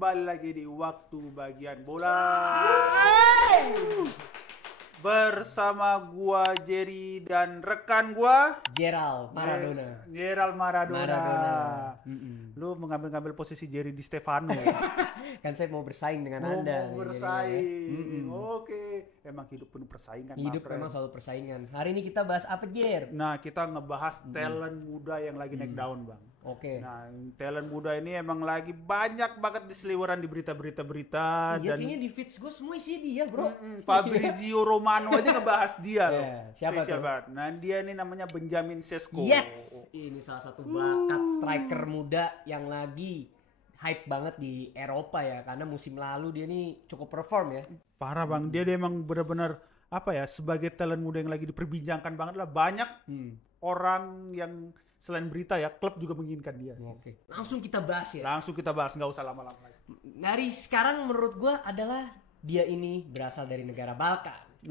kembali lagi di waktu bagian bola. Bersama gua Jerry dan rekan gua Gerald Maradona. Gerald Maradona. Lu mengambil posisi Jerry Di Stefano. Kan saya mau bersaing dengan Anda. Mau bersaing. Oke. Emang hidup penuh persaingan. Hidup memang selalu persaingan. Hari ini kita bahas apa, Jer? Nah, kita ngebahas talent muda yang lagi naik daun, Bang. Oke. Nah, talent muda ini emang lagi banyak banget di seliweran di berita-berita. Iya, kayaknya di feeds gue semua isinya dia, bro. Fabrizio Romano aja ngebahas dia loh. Siapa Spesial tuh? banget. Nah, dia ini namanya Benjamin Sesko. Yes! Ini salah satu bakat striker muda yang lagi hype banget di Eropa ya. Karena musim lalu dia nih cukup perform ya. Parah, Bang. Dia emang benar-benar apa ya, sebagai talent muda yang lagi diperbincangkan banget lah. Banyak orang yang selain berita ya, klub juga menginginkan dia. Oke. Langsung kita bahas ya. Langsung kita bahas, nggak usah lama-lama lagi. Dari sekarang menurut gue adalah dia ini berasal dari negara Balkan.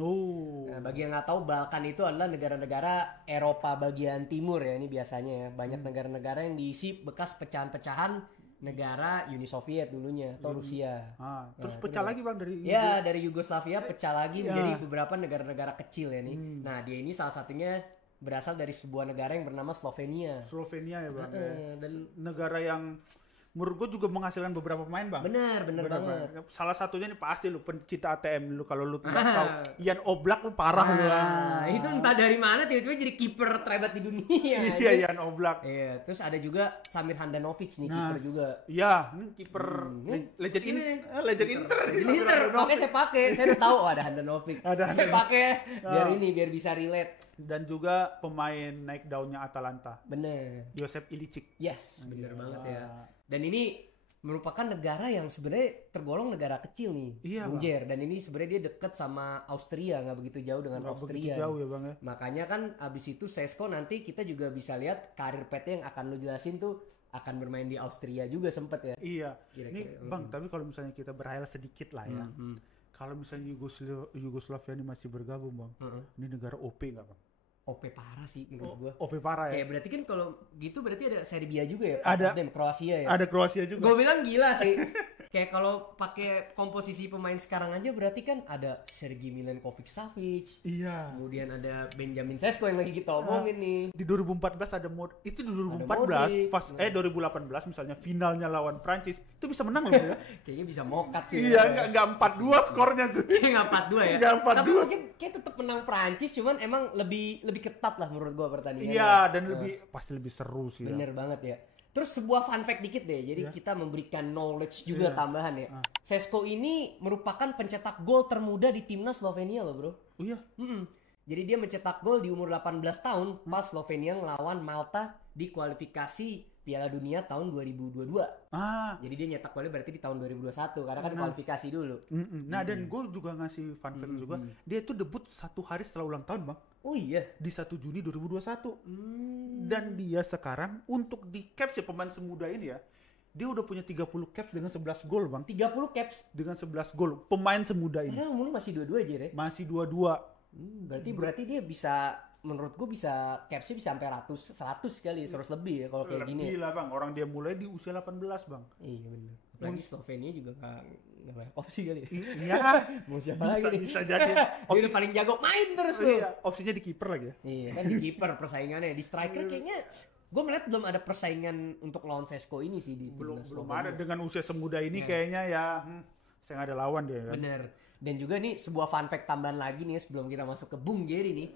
Nah, bagi yang nggak tahu, Balkan itu adalah negara-negara Eropa bagian timur ya. Ini biasanya ya. Banyak negara-negara yang diisi bekas pecahan-pecahan negara Uni Soviet dulunya atau Rusia. Terus pecah lagi, Bang, dari Ya, dari Yugoslavia pecah lagi menjadi beberapa negara-negara kecil ya nih. Nah, dia ini salah satunya berasal dari sebuah negara yang bernama Slovenia. Slovenia ya, Bang. Dan negara yang menurut gue juga menghasilkan beberapa pemain, Bang. benar banget. Salah satunya nih pasti lu pencinta ATM lu, kalau lu nggak tahu Jan Oblak lu parah lu. Itu entah dari mana tiba-tiba jadi kiper terhebat di dunia. Iya, Jan Oblak. Iya, terus ada juga Samir Handanovic nih, kiper juga. Iya, ini kiper legend Inter. Inter, oke saya pakai. Saya udah tahu ada Handanovic. Saya pakai biar bisa relate. Dan juga pemain naik daunnya Atalanta. Bener. Josep Ilicic. Yes, bener banget ya. Dan ini merupakan negara yang sebenarnya tergolong negara kecil nih, Iya, Bung Jer. Dan ini sebenarnya dia deket sama Austria, nggak begitu jauh dengan Austria. Begitu jauh ya, Bang ya. Makanya kan abis itu Sesko nanti kita juga bisa lihat karir PT yang akan lu jelasin tuh akan bermain di Austria juga sempet ya. Iya. Kira-kira. Ini Bang, tapi kalau misalnya kita berhayal sedikit lah ya. Kalau misalnya Yugoslavia ini masih bergabung, Bang. Ini negara OP nggak, Bang? OP parah sih menurut gua. OP parah ya. Kayak berarti kan kalau gitu berarti ada Serbia juga ya? Ada. Kroasia ya? Ada Kroasia juga. Gue bilang gila sih. Kayak kalau pakai komposisi pemain sekarang aja berarti kan ada Sergej Milinkovic-Savic. Iya. Kemudian ada Benjamin Sesko yang lagi kita omongin nih. Di 2014 ada itu di 2014 pas 2018 misalnya finalnya lawan Prancis itu bisa menang loh ya. Kayaknya bisa mokat sih. Iya, enggak 4-2 skornya cuy. Enggak 4-2 ya. Enggak 4-2. Tapi mungkin kayak tetap menang Prancis, cuman emang lebih ketat lah menurut gua pertandingannya. Iya, dan pasti lebih seru sih. Bener banget ya. Terus sebuah fun fact dikit deh, jadi kita memberikan knowledge juga tambahan ya. Sesko ini merupakan pencetak gol termuda di timnas Slovenia loh, bro. Oh iya? Jadi dia mencetak gol di umur 18 tahun pas Slovenia ngelawan Malta di kualifikasi Piala Dunia tahun 2022. Jadi dia nyetak golnya berarti di tahun 2021 karena kan kualifikasi dulu. Nah, dan gue juga ngasih fun fact juga, dia itu debut 1 hari setelah ulang tahun, Bang. Oh iya? Di 1 Juni 2021. Dan dia sekarang untuk di caps ya, pemain semuda ini ya, dia udah punya 30 caps dengan 11 gol, Bang. 30 caps? Dengan 11 gol, pemain semuda ini. Padahal umurnya masih 22 aja ya? Masih 22. Berarti dia bisa, menurut gue bisa capsnya bisa sampai 100 kali, 100 lebih ya kalau kayak gini. Gila, Bang, orang dia mulai di usia 18, Bang. Iya benar. Apalagi Slovenia juga nggak banyak opsi kali. Iya. Mau siapa lagi nih? Bisa jadi. Dia udah paling jago main terus loh. Iya, opsinya di kiper lagi ya. Iya kan di kiper persaingannya, di striker kayaknya gue melihat belum ada persaingan untuk lawan Sesko ini sih di Belum Slovenia. ada dengan usia semuda ini kayaknya ya saya nggak ada lawan dia kan. Bener. Dan juga nih sebuah fun fact tambahan lagi nih sebelum kita masuk ke Bung Geri nih.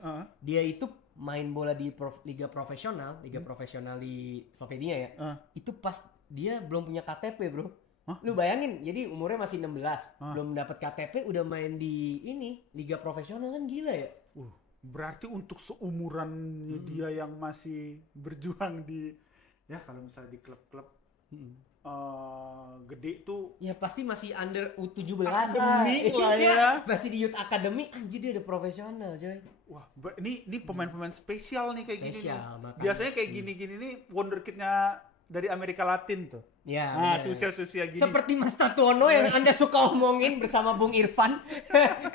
Dia itu main bola di liga profesional di Slovenia ya. Itu pas dia belum punya KTP, bro. Lu bayangin, jadi umurnya masih 16, belum dapat KTP udah main di ini liga profesional, kan gila ya. Berarti untuk seumuran dia yang masih berjuang di ya kalau misalnya di klub-klub gede tuh ya pasti masih under U17 akademi lah ya. Masih di youth academy, anjir dia udah profesional coy. Wah, ini pemain-pemain spesial nih kayak gini nih. Makanya. Biasanya kayak gini-gini nih wonderkidnya dari Amerika Latin tuh. Ya, sosial gini. Seperti Mas Tatuono yang Anda suka omongin bersama Bung Irfan.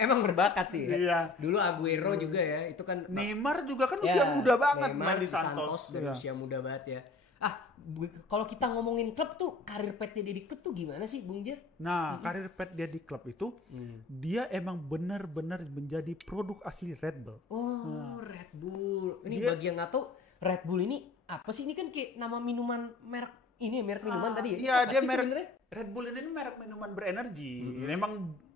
Emang berbakat sih ya. Iya. Dulu Aguero juga ya, itu kan Neymar juga kan usia muda banget Neymar main di Santos. Dan usia muda banget ya. Kalau kita ngomongin klub tuh, karir path dia di klub tuh gimana sih, Bung Jer? Nah, karir path dia di klub itu, dia emang benar-benar menjadi produk asli Red Bull. Red Bull. Ini bagi yang nggak tahu, Red Bull ini apa sih? Ini kan kayak nama minuman merek minuman tadi ya? Iya, dia merek sebenernya? Red Bull ini merek minuman berenergi. Memang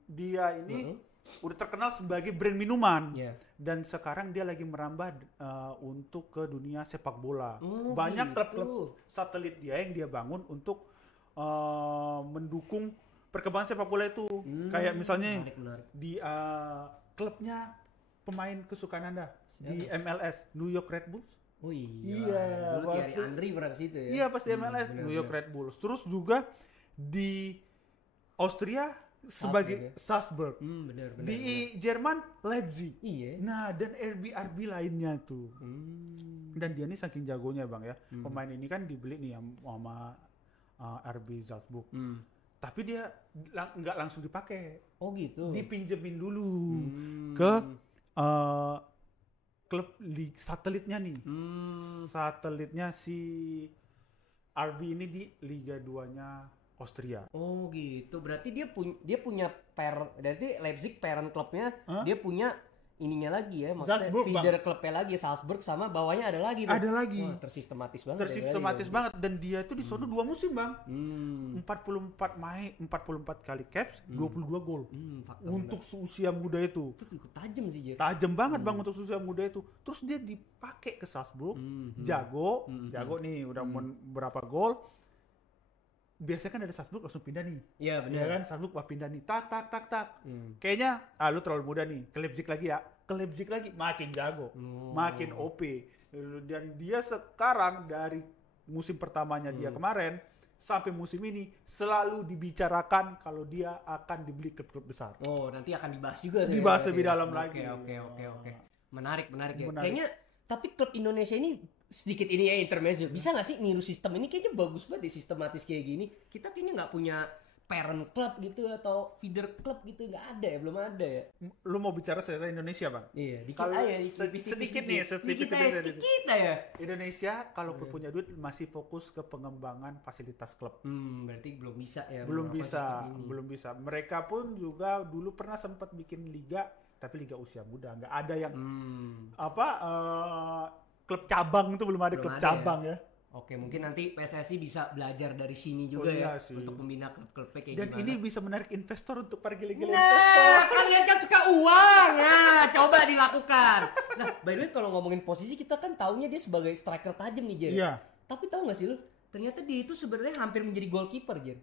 dia ini udah terkenal sebagai brand minuman. Dan sekarang dia lagi merambah untuk ke dunia sepak bola. Banyak klub-klub satelit dia yang dia bangun untuk mendukung perkembangan sepak bola itu. Kayak misalnya di klubnya pemain kesukaan Anda di MLS, New York Red Bulls. Oh iya. Dulu Thierry Henry pernah ke situ ya. Iya, pas di MLS New York Red Bulls. Terus juga di Austria sebagai Salzburg. Bener. Di Jerman Leipzig. Iya. Nah, dan RB lainnya tuh. Dan dia ini saking jagonya, Bang ya. Pemain ini kan dibeli nih sama RB Salzburg. Tapi dia nggak langsung dipakai. Oh gitu. Dipinjemin dulu ke klub satelitnya nih. Satelitnya si RB ini di Liga 2-nya Austria. Oh gitu. Berarti dia punya berarti Leipzig parent klubnya, dia punya ininya lagi ya, maksudnya Salzburg, feeder klubnya lagi, Salzburg, sama bawahnya ada lagi. Ada lagi. Wah, tersistematis banget. Tersistematis banget, dan dia itu di sono 2 musim, Bang. 44 kali caps, 22 gol. Untuk usia muda itu. Itu cukup tajam sih, Jer. Tajam banget, Bang, untuk usia muda itu. Terus dia dipakai ke Salzburg, jago nih, udah berapa gol. Biasanya kan ada Salzburg langsung pindah nih. Iya benar. Ya kan, Salzburg pindah nih, tak. Kayaknya, lu terlalu muda nih, ke Leipzig lagi ya. Ke Leipzig lagi, makin jago, makin OP. Dan dia sekarang dari musim pertamanya dia kemarin, sampai musim ini selalu dibicarakan kalau dia akan dibeli ke klub besar. Oh, nanti akan dibahas juga. Dibahas lebih dalam lagi. Oke. Menarik ya. Kayaknya, tapi klub Indonesia ini sedikit ini ya intermezzo. Bisa nggak sih niru sistem ini? Kayaknya bagus banget ya, sistematis kayak gini. Kita kayaknya nggak punya parent club gitu atau feeder club gitu, nggak ada ya, belum ada ya. Lu mau bicara secara Indonesia, Bang? Iya, dikit aja. Sedikit ya. Indonesia kalau punya duit masih fokus ke pengembangan fasilitas klub. Berarti belum bisa ya. Belum bisa. Mereka pun juga dulu pernah sempat bikin liga, tapi liga usia muda. Nggak ada yang klub cabang itu belum ada klub cabang ya. Oke, mungkin nanti PSSI bisa belajar dari sini juga untuk membina klub-klub kayak dan gimana. Dan ini bisa menarik investor untuk para gila-gila investor. Kalian kan suka uang. Nah, coba dilakukan. Nah, by the way kalau ngomongin posisi, kita kan taunya dia sebagai striker tajam nih, Jer. Iya. Tapi tahu nggak sih lu? Ternyata dia itu sebenarnya hampir menjadi goalkeeper, Jer.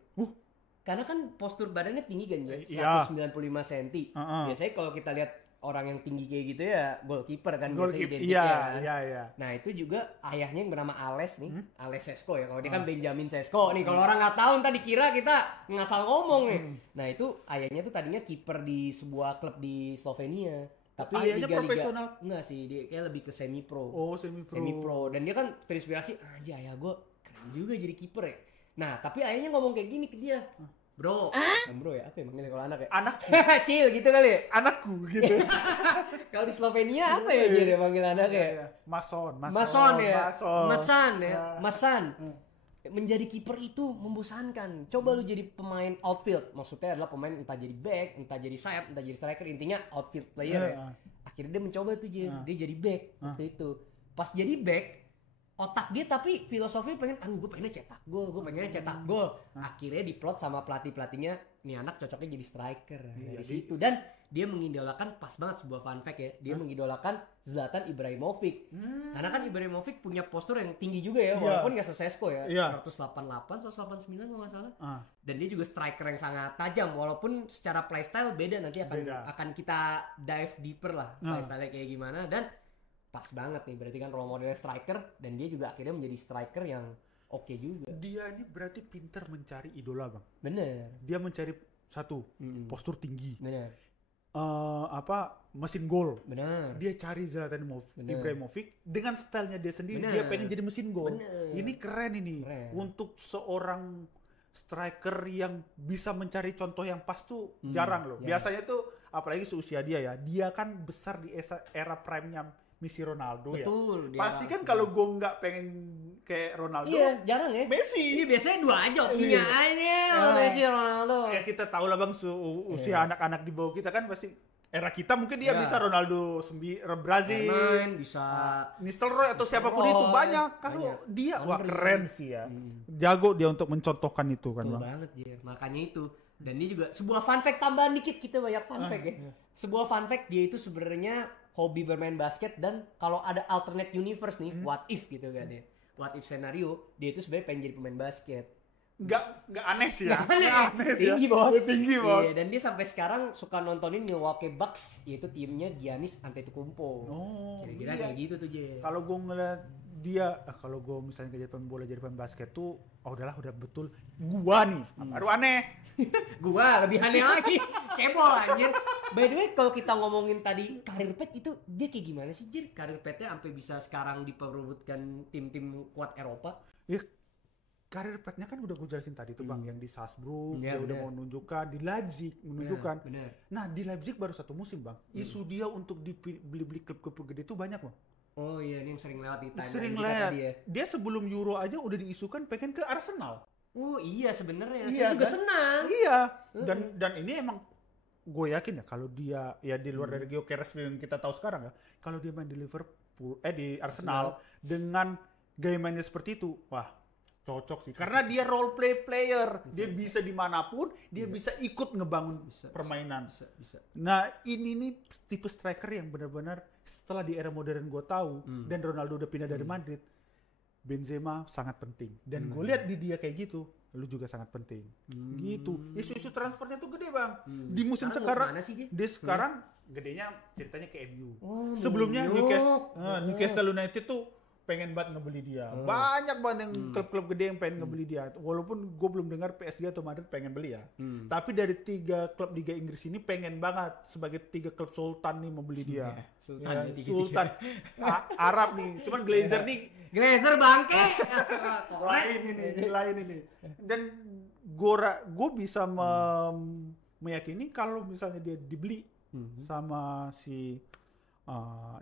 Karena kan postur badannya tinggi kan, Jer. 195 cm. Biasanya kalau kita lihat orang yang tinggi kayak gitu ya goalkeeper kan, biasa identiknya. Iya. Nah itu juga ayahnya yang bernama Ales nih, Ales Sesko ya. Kalau dia kan Benjamin Sesko nih. Kalau orang nggak tahu ntar dikira kita ngasal ngomong nih. Nah itu ayahnya tuh tadinya kiper di sebuah klub di Slovenia. Tapi ayahnya profesional? Enggak sih, dia kayak lebih ke semi pro. Oh, semi pro. Dan dia kan terinspirasi, aja ayah gue keren juga jadi kiper ya. Nah tapi ayahnya ngomong kayak gini ke dia. Bro ya, apa ya manggilnya kalau anak ya? Anakku. Cil gitu kali ya? Anakku gitu. Kalau di Slovenia apa ya dia manggil anaknya? Mason ya. Masan. Menjadi kiper itu membosankan. Coba lu jadi pemain outfield. Maksudnya adalah pemain entah jadi back, entah jadi sayap, entah jadi striker. Intinya outfield player ya. Akhirnya dia mencoba tuh dia jadi back waktu itu. Pas jadi back, otak dia tapi filosofi pengen, gue pengennya cetak gol, akhirnya diplot sama pelatihnya, nih anak cocoknya jadi striker dari situ. Dan dia mengidolakan, pas banget sebuah fun fact ya, dia mengidolakan Zlatan Ibrahimovic. Karena kan Ibrahimovic punya postur yang tinggi juga ya, walaupun nggak sesesko ya, 188, 189 kalau nggak salah. Dan dia juga striker yang sangat tajam, walaupun secara playstyle beda, nanti akan kita dive deeper lah playstyle kayak gimana. Dan pas banget nih, berarti kan role modelnya striker, dan dia juga akhirnya menjadi striker yang oke juga. Dia ini berarti pinter mencari idola, Bang. Bener. Dia mencari satu, postur tinggi. Bener. Mesin gol. Bener. Dia cari Zlatan Ibrahimovic dengan stylenya dia sendiri. Bener. Dia pengen jadi mesin gol. Ini keren ini. Untuk seorang striker yang bisa mencari contoh yang pas tuh jarang loh. Biasanya tuh apalagi seusia dia ya. Dia kan besar di era prime-nya Messi Ronaldo. Betul, ya. Pasti kan kalau gue nggak pengen kayak Ronaldo. Iya, jarang ya. Messi. Iya, biasanya 2 aja opsinya. Ini Messi, Ronaldo. Ya kita tahu lah Bang, usia anak-anak di bawah kita kan pasti era kita mungkin dia bisa Ronaldo Brazil, bisa Nistelrooy atau siapapun itu banyak. Kalau dia wah keren sih ya. Jago dia untuk mencontohkan itu kan, Bang. Banget dia. Makanya itu. Dan ini juga sebuah fun fact tambahan dikit, kita banyak fun fact ya. Sebuah fun fact, dia itu sebenarnya hobi bermain basket, dan kalau ada alternate universe nih, what if gitu kan ya. What if scenario, dia itu sebenarnya pengen jadi pemain basket. Nggak aneh sih ya. Aneh sih. Tinggi, Bos. Tinggi, Bos. Iya, dan dia sampai sekarang suka nontonin Milwaukee Bucks, yaitu timnya Giannis Antetokounmpo. Kira-kira kayak gitu tuh, Je. Kalau gue ngeliat dia, kalau gue misalnya jadi pemain bola, jadi pemain basket tuh, udah betul gua nih. Baru aneh. Gua lebih aneh lagi. Cebol anjir. By the way, kalau kita ngomongin tadi karir pet itu, dia kayak gimana sih, Jir? Karir petnya sampai bisa sekarang diperebutkan tim-tim kuat Eropa. Ya, karir petnya kan udah gue jelasin tadi tuh Bang, yang di Salzburg, dia udah mau menunjukkan, di Leipzig menunjukkan. Nah, di Leipzig baru 1 musim Bang. Isu dia untuk dibeli klub-klub gede itu banyak Bang. Oh iya, ini yang sering lewat di timeline. Sering lewat. Dia sebelum Euro aja udah diisukan pengen ke Arsenal. Oh iya, sebenarnya. Saya juga senang. Iya. Dan ini emang gue yakin ya, kalau dia ya di luar dari Gyökeres yang kita tahu sekarang ya, kalau dia main di Liverpool, di Arsenal dengan gaya mainnya seperti itu, wah cocok sih. Karena dia role player, dia bisa dimanapun, dia bisa ikut ngebangun permainan. Bisa. Nah ini nih tipe striker yang benar-benar setelah di era modern gue tahu, dan Ronaldo udah pindah dari Madrid, Benzema sangat penting. Dan gue lihat di dia kayak gitu, lu juga sangat penting. Gitu. Isu-isu transfernya tuh gede Bang. Di musim sekarang, dia sekarang gedenya ceritanya ke MU. Sebelumnya Newcastle United tuh pengen banget ngebeli dia. Banyak banget yang klub-klub gede yang pengen ngebeli dia. Walaupun gue belum dengar PSG atau Madrid pengen beli ya. Tapi dari 3 klub Liga Inggris ini pengen banget sebagai 3 klub Sultan nih membeli dia. Sultan. Arab nih. Cuman Glazer nih. Glazer bangke. lain ini. Dan gue bisa meyakini kalau misalnya dia dibeli sama si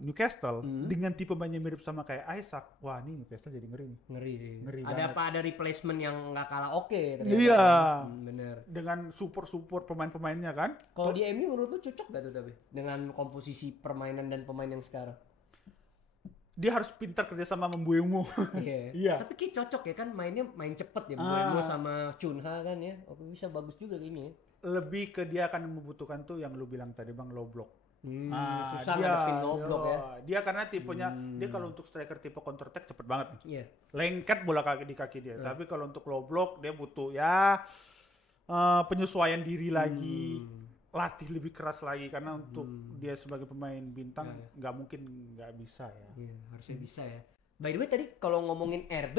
Newcastle dengan tipe mainnya mirip sama kayak Isaac, wah ini Newcastle jadi ngeri nih. Ngeri sih. Ada replacement yang nggak kalah oke. Iya. Bener. Dengan support pemain-pemainnya kan. Kalau di MU menurut lu cocok gak tuh tapi dengan komposisi permainan dan pemain yang sekarang? Dia harus pintar kerja sama Mbeumo. Iya. Tapi kayak cocok ya kan, main cepet ya Mbeumo sama Chunha kan ya. Oke, bisa bagus juga ini ya. Lebih ke dia akan membutuhkan tuh yang lu bilang tadi Bang, low block. Susah ngadepin low block ya. Dia karena tipenya dia kalau untuk striker tipe counter attack cepet banget nih. Iya. Lengket bola di kaki dia. Tapi kalau untuk low block dia butuh ya penyesuaian diri lagi, latih lebih keras lagi, karena untuk dia sebagai pemain bintang nggak mungkin nggak bisa ya. Iya, harusnya bisa ya. By the way tadi kalau ngomongin RB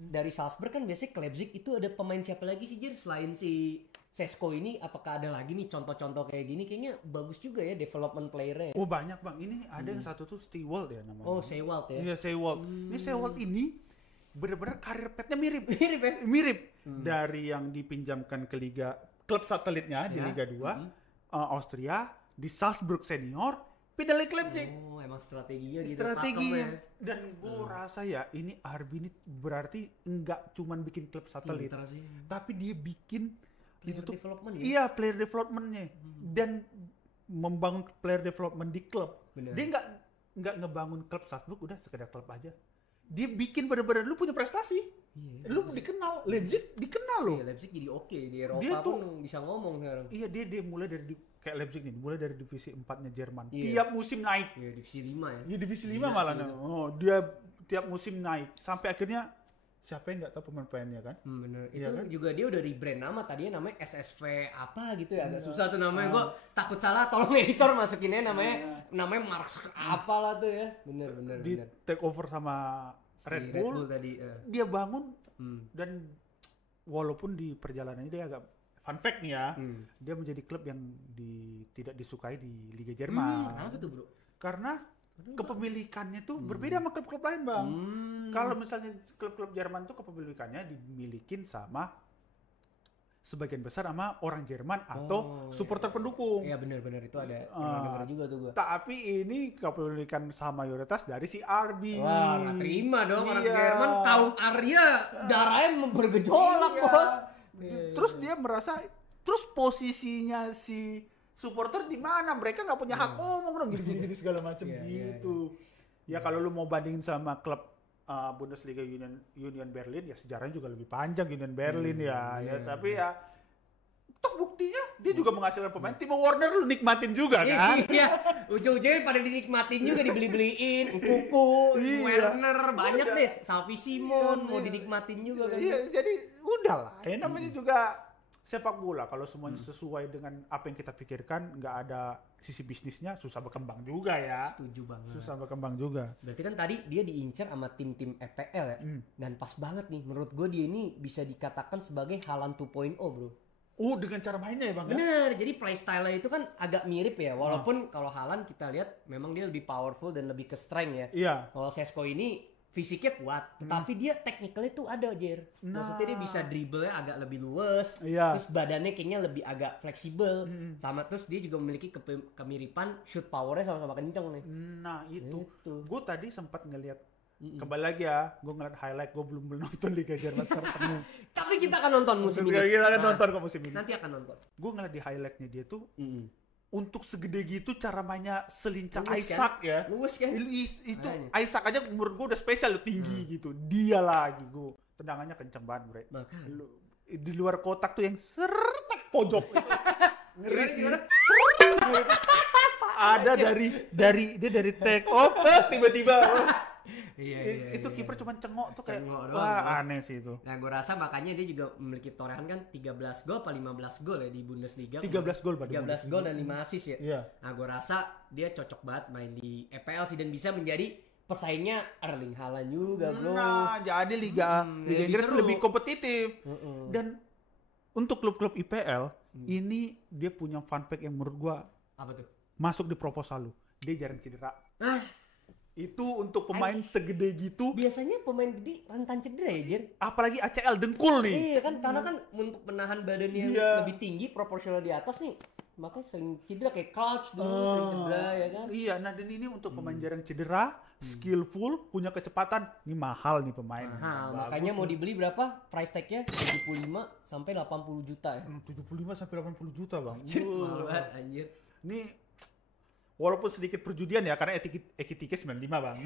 dari Salzburg kan biasanya ke Leipzig itu ada pemain siapa lagi sih Jir selain si Sesko ini? Apakah ada lagi nih contoh-contoh kayak gini? Kayaknya bagus juga ya development player-nya. Oh banyak Bang. Ini ada yang satu tuh Stewart ya namanya. Oh Stewart ya. Iya Stewart. Ini Stewart ini benar-benar karir petnya mirip. Mirip ya? Mirip. Dari yang dipinjamkan ke liga klub satelitnya di Liga 2 Austria, di Salzburg senior, pindah lagi ke Leipzig. Oh emang strateginya gitu. Strateginya. Dan gue rasa ya ini RB ini berarti enggak cuman bikin klub satelit, tapi dia bikin player development ya? Iya, player developmentnya. Dan membangun player development di klub. Bener. Dia nggak ngebangun klub Salzburg udah sekedar klub aja. Dia bikin bener-bener lu punya prestasi. Lu dikenal, Leipzig dikenal lo. Iya, Leipzig jadi oke di Eropa dia pun bisa ngomong sekarang. Iya, dia mulai dari kayak Leipzig nih, mulai dari divisi 4-nya Jerman. Tiap musim naik. Iya, divisi 5 ya. Iya, divisi 5 malah. Oh, dia tiap musim naik sampai akhirnya siapa yang nggak tahu pemain-pemainnya kan? Bener. Itu kan? Juga dia udah rebrand nama, tadinya namanya SSV apa gitu ya, agak susah tuh namanya. Gue takut salah, tolong editor masukinnya namanya Marx apalah tuh ya. Bener. Di take over sama Red Bull tadi. Dia bangun dan walaupun di perjalanannya dia agak fun fact nih ya, dia menjadi klub yang tidak disukai di Liga Jerman. Kenapa tuh bro? Karena kepemilikannya tuh berbeda sama klub-klub lain Bang. Kalau misalnya klub-klub Jerman tuh kepemilikannya dimilikin sama sebagian besar sama orang Jerman atau supporter pendukung. Iya benar-benar itu ada dengar juga tuh gue. Tapi ini kepemilikan saham mayoritas dari si RB. Wah, nggak terima dong orang Jerman, kaum Arya darahnya bergejolak bos. Terus dia merasa, terus posisinya si supporter di mana? Mereka nggak punya hak ngomong dong, gini-gini segala macam gitu. Ya kalau lu mau bandingin sama klub Bundesliga Union Berlin ya sejarahnya juga lebih panjang Union Berlin tapi ya toh buktinya dia juga menghasilkan pemain. Timo Werner lu nikmatin juga kan? Iya, ujung-ujungnya pada dinikmatin juga, dibeli-beliin, Kuku, Werner, banyak deh, Xavi Simon mau dinikmatin juga kan. Iya, jadi udahlah, ya namanya juga sepak bola. Kalau semuanya sesuai dengan apa yang kita pikirkan, nggak ada sisi bisnisnya, susah berkembang juga ya. Setuju banget. Susah berkembang juga. Berarti kan tadi dia diincar sama tim-tim EPL ya. Dan pas banget nih, menurut gue dia ini bisa dikatakan sebagai Haaland 2.0 bro. Dengan cara mainnya ya bang? Bener, jadi playstyle-nya itu kan agak mirip ya. Walaupun kalau Haaland kita lihat memang dia lebih powerful dan lebih ke strength ya. Iya. Kalau Šeško ini fisiknya kuat, tapi dia technicalnya tuh ada Jer. Maksudnya dia bisa dribble-nya agak lebih luwes, terus badannya kayaknya lebih agak fleksibel, sama terus dia juga memiliki kemiripan shoot power-nya sama-sama kenceng nih. Nah itu. Gue tadi sempat ngeliat, kembali lagi ya, gue ngeliat highlight, gue belum nonton Liga Jerman secara penuh. Tapi kita akan nonton musim ini. Kita akan nonton kok musim ini. Nanti akan nonton. Gue ngeliat di highlightnya dia tuh, untuk segede gitu cara mainnya selincah Isaac kan? Ya. Luwes kan? Itu Isaac aja menurut gue udah spesial, tinggi gitu. Dia lagi gue tendangannya kenceng banget bre. Di luar kotak tuh yang sertak pojok itu. Ngeri sih. Ada dari take off tiba-tiba. Iya, itu kiper cuma cengok tuh kayak aneh sih itu. Nah, gue rasa makanya dia juga memiliki torehan kan 13 gol apa 15 gol ya di Bundesliga. 13 gol 13 gol dan 5 assist ya. Iya. Nah, gue rasa dia cocok banget main di EPL sih dan bisa menjadi pesaingnya Erling Haaland juga, bro. Nah, jadi Liga Inggris lebih kompetitif. Dan untuk klub-klub IPL ini dia punya fun fact yang menurut gua apa tuh? Masuk di proposal lu. Dia jarang cedera. Itu untuk pemain segede gitu. Biasanya pemain gede rentan cedera ya, Jer? Apalagi ACL dengkul nih. Iya kan, karena kan untuk menahan badannya lebih tinggi, proporsional di atas nih. Makanya sering cedera, kayak Crouch dulu sering cedera ya kan. Iya, nah dan ini untuk pemain jarang cedera, skillful, punya kecepatan. Ini mahal nih pemain. Mahal, makanya mau dibeli berapa? Price tag-nya 75 sampai 80 juta ya. 75 sampai 80 juta, Bang. Mahal banget anjir. Ini walaupun sedikit perjudian ya, karena Ekitike 95 bang.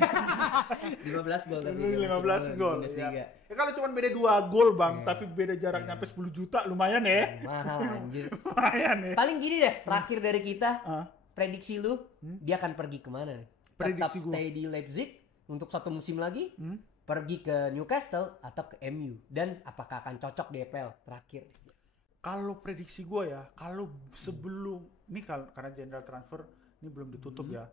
15 gol tapi. 15 gol. Ya kalau cuma beda 2 gol bang, tapi beda jarak nyampe 10 juta, lumayan ya. Mahal anjir. Lumayan ya. Paling gini deh, terakhir dari kita, prediksi lu, dia akan pergi kemana nih? Prediksi tetap stay di Leipzig untuk 1 musim lagi, pergi ke Newcastle atau ke MU, dan apakah akan cocok di EPL terakhir? Kalau prediksi gue ya, kalau sebelum ini karena general transfer ini belum ditutup ya.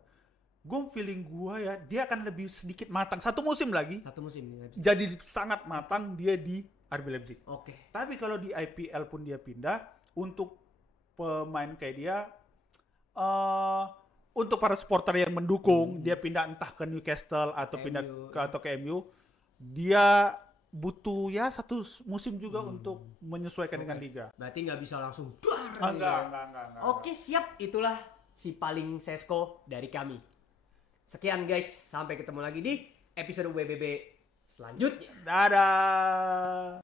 Gue feeling gue ya, dia akan lebih sedikit matang. 1 musim lagi. 1 musim nih. Jadi sangat matang dia di RB Leipzig. Oke. Tapi kalau di IPL pun dia pindah, untuk pemain kayak dia, untuk para supporter yang mendukung, dia pindah entah ke Newcastle atau pindah ke MU, dia butuh ya 1 musim juga untuk menyesuaikan dengan liga. Berarti nggak bisa langsung. Enggak. Oke, siap. Itulah si paling Šeško dari kami. Sekian guys, sampai ketemu lagi di episode WBB selanjutnya. Dadah.